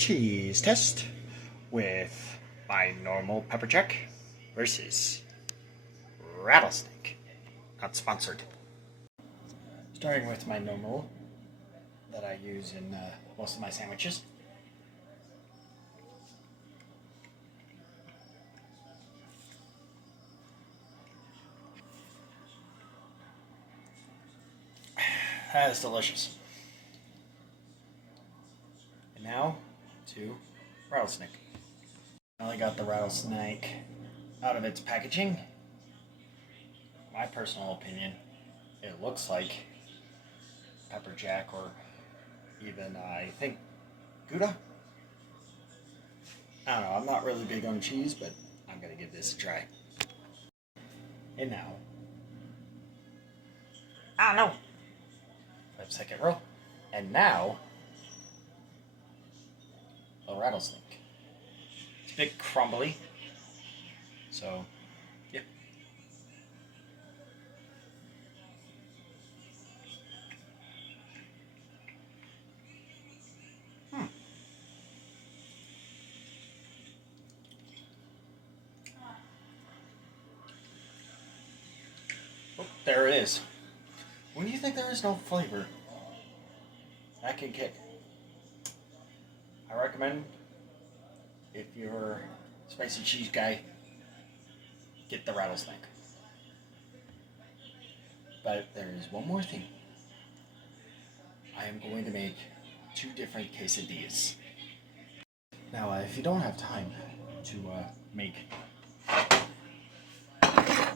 cheese test with my normal pepper jack versus Rattlesnake. Not sponsored. Starting with my normal that I use in most of my sandwiches. That is delicious. And now to Rattlesnake. I only got the Rattlesnake out of its packaging. My personal opinion, it looks like pepper jack or even I think Gouda. I don't know, I'm not really big on cheese, but I'm gonna give this a try. And now, I don't know, 5-second roll. And now, a Rattlesnake. It's a bit crumbly, so yeah. Oh, there it is. When you think there is no flavor, that can kick. I recommend, if you're a spicy cheese guy, get the Rattlesnake. But there is one more thing. I am going to make 2 different quesadillas. Now, if you don't have time to make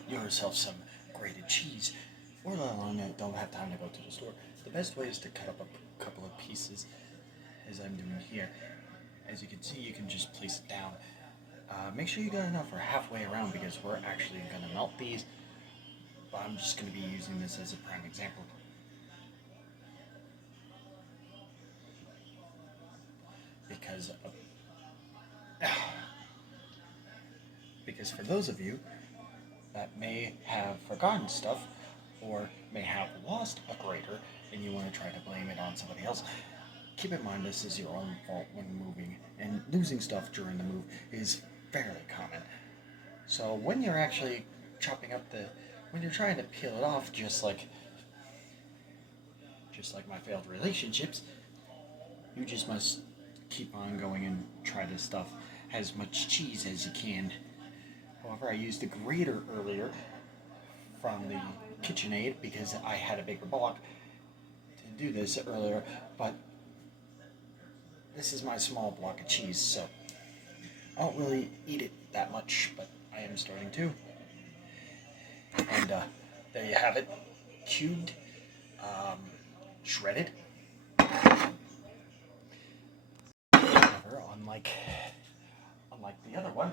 yourself some grated cheese, or let alone don't have time to go to the store, the best way is to cut up a couple of pieces, as I'm doing here. As you can see, you can just place it down. Make sure you got enough for halfway around because we're actually going to melt these, but I'm just going to be using this as a prime example. Because for those of you that may have forgotten stuff or may have lost a grater and you want to try to blame it on somebody else, keep in mind this is your own fault when moving, and losing stuff during the move is fairly common. So when you're actually chopping up when you're trying to peel it off, just like my failed relationships, you just must keep on going and try to stuff as much cheese as you can. However, I used a grater earlier from the KitchenAid because I had a bigger block to do this earlier, but this is my small block of cheese, so I don't really eat it that much, but I am starting to. And there you have it, cubed, shredded. However, unlike the other one,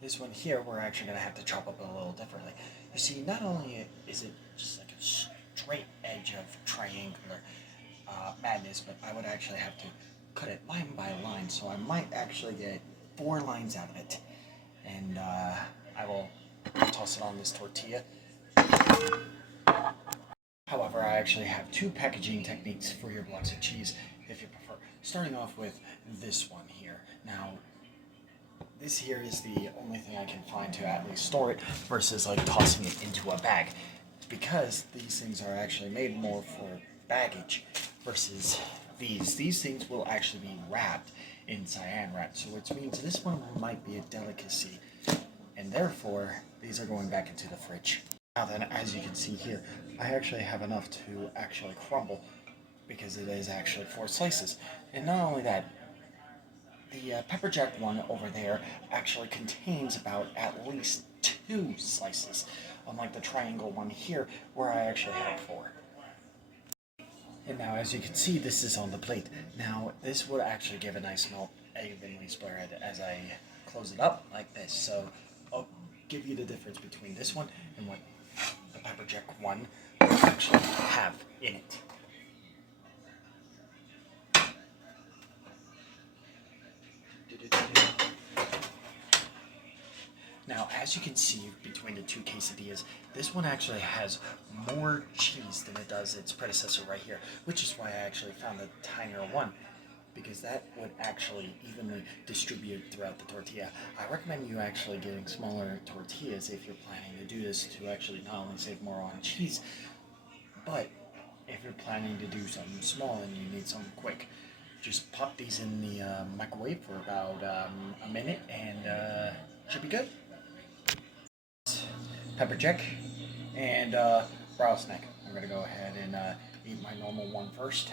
this one here, we're actually going to have to chop up a little differently. You see, not only is it just like a straight edge of triangular madness, but I would actually have to cut it line by line, so I might actually get 4 lines out of it. And I will toss it on this tortilla. However, I actually have 2 packaging techniques for your blocks of cheese, if you prefer. Starting off with this one here. Now, this here is the only thing I can find to at least store it versus like tossing it into a bag, because these things are actually made more for baggage versus these. These things will actually be wrapped in Saran wrap, so which means this one might be a delicacy, and therefore these are going back into the fridge. Now then, as you can see here, I actually have enough to actually crumble because it is actually 4 slices. And not only that, the pepper jack one over there actually contains about at least 2 slices, unlike the triangle one here where I actually have 4. And now, as you can see, this is on the plate. Now, this would actually give a nice melt, evenly spread as I close it up like this. So I'll give you the difference between this one and what the pepper jack one will actually have in it. Now, as you can see between the two quesadillas, this one actually has more cheese than it does its predecessor right here, which is why I actually found the tinier one, because that would actually evenly distribute throughout the tortilla. I recommend you actually getting smaller tortillas if you're planning to do this to actually not only save more on cheese, but if you're planning to do something small and you need something quick, just pop these in the microwave for about a minute and should be good. Pepper jack and rattlesnake. I'm gonna go ahead and eat my normal one first.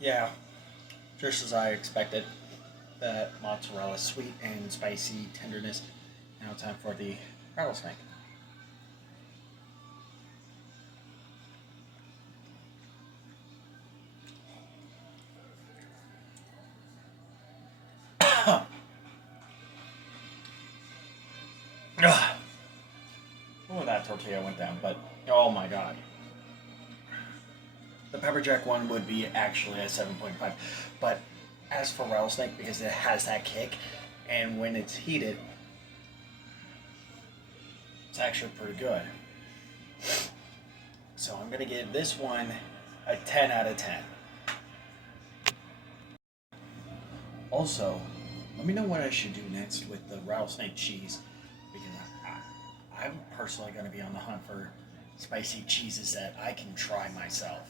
Yeah, just as I expected. That mozzarella sweet and spicy tenderness. Now time for the rattlesnake. Oh, that tortilla went down, but oh my god. The pepper jack one would be actually a 7.5, but as for rattlesnake, because it has that kick, and when it's heated, it's actually pretty good. So I'm gonna give this one a 10 out of 10. Also, let me know what I should do next with the rattlesnake cheese, because I'm personally going to be on the hunt for spicy cheeses that I can try myself.